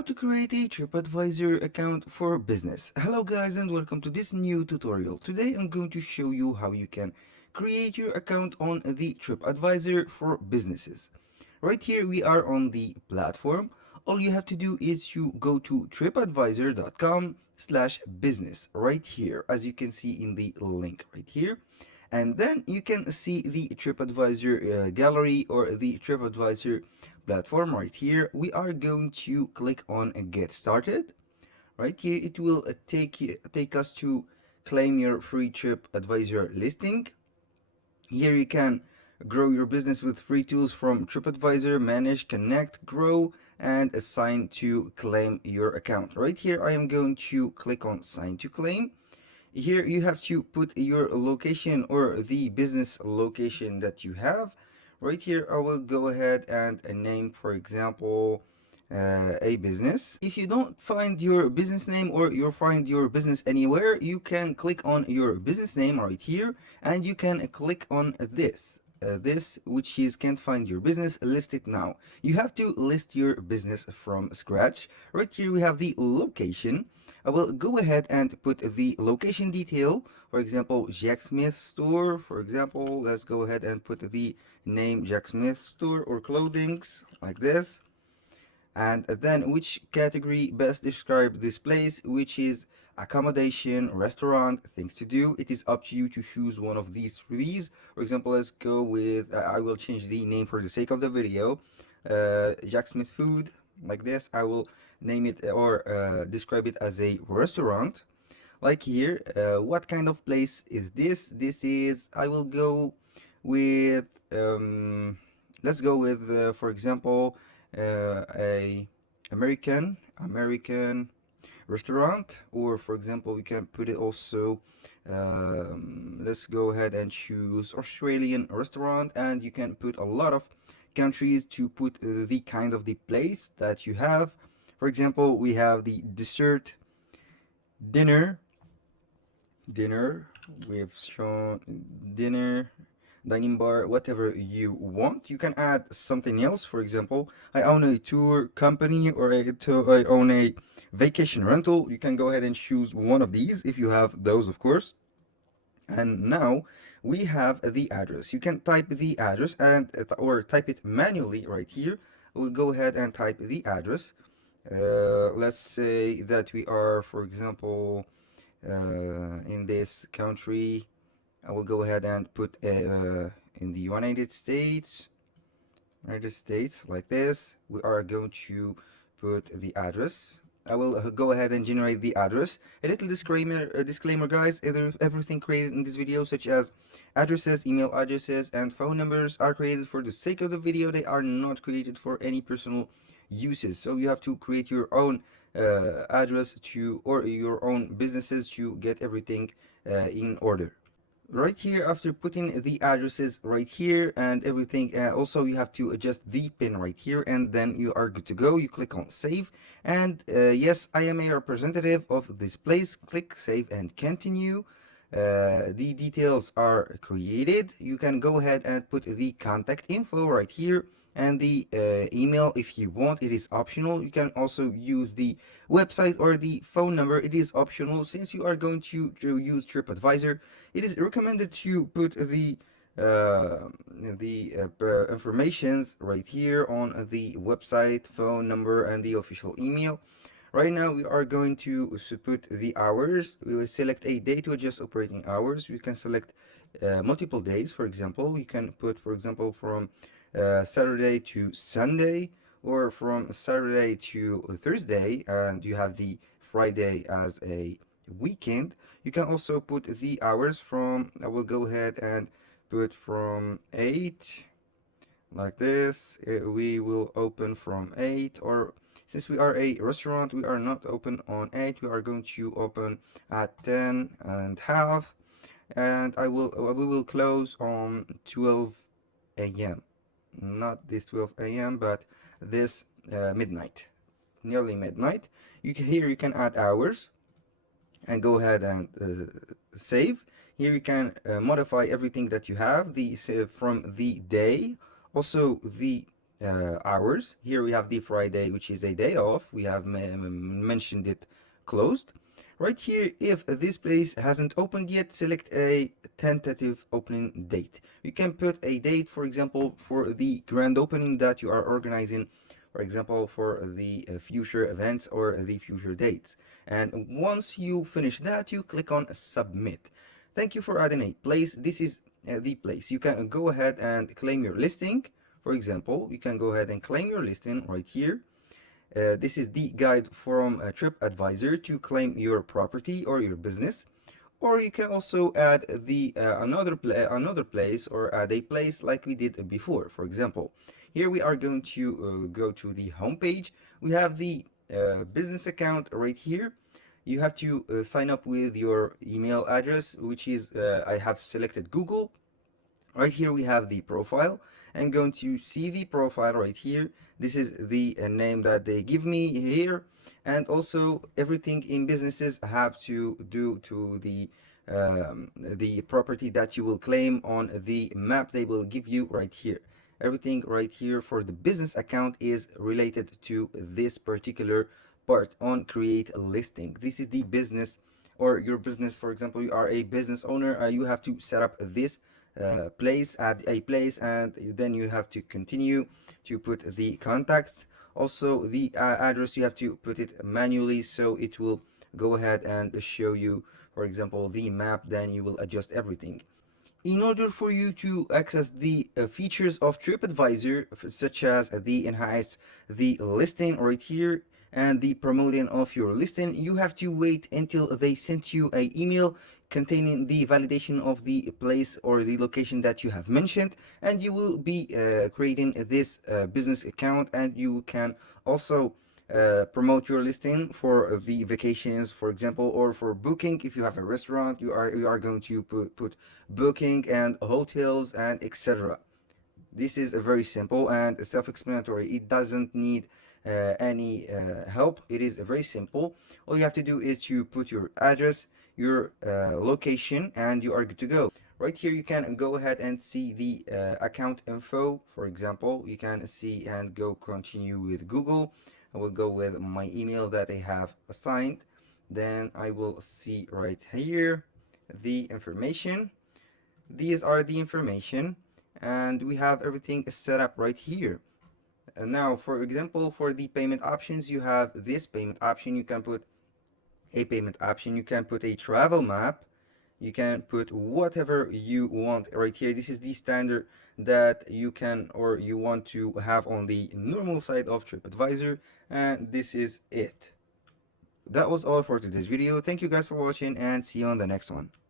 How to create a Tripadvisor account for business. Hello guys and welcome to this new tutorial. Today I'm going to show you how you can create your account on the Tripadvisor for businesses. Right here we are on the platform. All you have to do is you go to tripadvisor.com/business right here, as you can see in the link right here. And then you can see the Tripadvisor gallery or the Tripadvisor platform right here. We are going to click on get started. Right here it will take us to claim your free Tripadvisor listing. Here you can grow your business with free tools from Tripadvisor: manage, connect, grow, and assign to claim your account. Right here I am going to click on sign to claim. Here you have to put your location or the business location that you have. Right here I will go ahead and name, for example, a business. If you don't find your business name or you find your business anywhere, you can click on your business name right here and you can click on this which is can't find your business, list it now. You have to list your business from scratch. Right here we have the location. I will go ahead and put the location detail, for example Jack Smith store. For example, let's go ahead and put the name Jack Smith store or clothings like this. And then which category best describe this place, which is accommodation, restaurant, things to do. It is up to you to choose one of these three. For example, let's go with I will change the name for the sake of the video, Jack Smith food, like this. I will name it or describe it as a restaurant. Like here, what kind of place is this? This is, I will go with let's go with for example a American restaurant. Or for example we can put it also let's go ahead and choose Australian restaurant, and you can put a lot of countries to put the kind of the place that you have. For example, we have the dessert, dinner, we've shown dinner, dining bar, whatever you want. You can add something else. For example, I own a tour company, or I own a vacation rental. You can go ahead and choose one of these if you have those, of course. And now we have the address. You can type the address and or type it manually right here. We'll go ahead and type the address. Let's say that we are, for example, in this country. I will go ahead and put in the United States, like this. We are going to put the address. I will go ahead and generate the address. A little disclaimer guys, everything created in this video, such as addresses, email addresses, and phone numbers, are created for the sake of the video. They are not created for any personal uses. So you have to create your own address to, or your own businesses, to get everything in order. Right here, after putting the addresses right here and everything, also you have to adjust the pin right here, and then you are good to go. You click on save, and yes, I am a representative of this place. Click save and continue. The details are created. You can go ahead and put the contact info right here and the email if you want. It is optional. You can also use the website or the phone number. It is optional. Since you are going to use Tripadvisor, it is recommended to put the informations right here on the website, phone number, and the official email. Right now we are going to put the hours. We will select a day to adjust operating hours. You can select multiple days. For example, you can put, for example, from Saturday to Sunday, or from Saturday to Thursday, and you have the Friday as a weekend. You can also put the hours from, I will go ahead and put from 8, like this. We will open from 8, or since we are a restaurant, we are not open on 8. We are going to open at 10 and half, and we will close on 12 a.m. Not this 12 a.m., but this midnight, nearly midnight. Here you can add hours and go ahead and save. Here you can modify everything that you have, the from the day, also the hours. Here we have the Friday, which is a day off. We have mentioned it closed. Right here, if this place hasn't opened yet, select a tentative opening date. You can put a date, for example, for the grand opening that you are organizing, for example, for the future events or the future dates. And once you finish that, you click on submit. Thank you for adding a place. This is the place. You can go ahead and claim your listing. For example, you can go ahead and claim your listing right here. This is the guide from Tripadvisor to claim your property or your business. Or you can also add the another place, or add a place like we did before. For example, here we are going to go to the home page. We have the business account right here. You have to sign up with your email address, which is I have selected Google. Right here we have the profile. I'm going to see the profile right here. This is the name that they give me here, and also everything in businesses have to do to the property that you will claim on the map they will give you right here. Everything right here for the business account is related to this particular part on create a listing. This is the business, or your business. For example, you are a business owner, you have to set up this place, add a place, and then you have to continue to put the contacts. Also the address, you have to put it manually, so it will go ahead and show you, for example, the map. Then you will adjust everything. In order for you to access the features of Tripadvisor, such as the enhance the listing right here and the promoting of your listing, you have to wait until they sent you an email containing the validation of the place or the location that you have mentioned, and you will be creating this business account, and you can also promote your listing for the vacations, for example, or for booking. If you have a restaurant, you are going to put booking and hotels and etc. This is a very simple and self-explanatory. It doesn't need any help. It is very simple. All you have to do is to put your address, your location, and you are good to go. Right here you can go ahead and see the account info. For example, you can see and go continue with Google. I will go with my email that I have assigned. Then I will see right here the information. These are the information, and we have everything set up right here. And now, for example, for the payment options, you have this payment option. You can put a payment option. You can put a travel map. You can put whatever you want right here. This is the standard that you can or you want to have on the normal side of TripAdvisor, and this is it. That was all for today's video. Thank you guys for watching, and see you on the next one.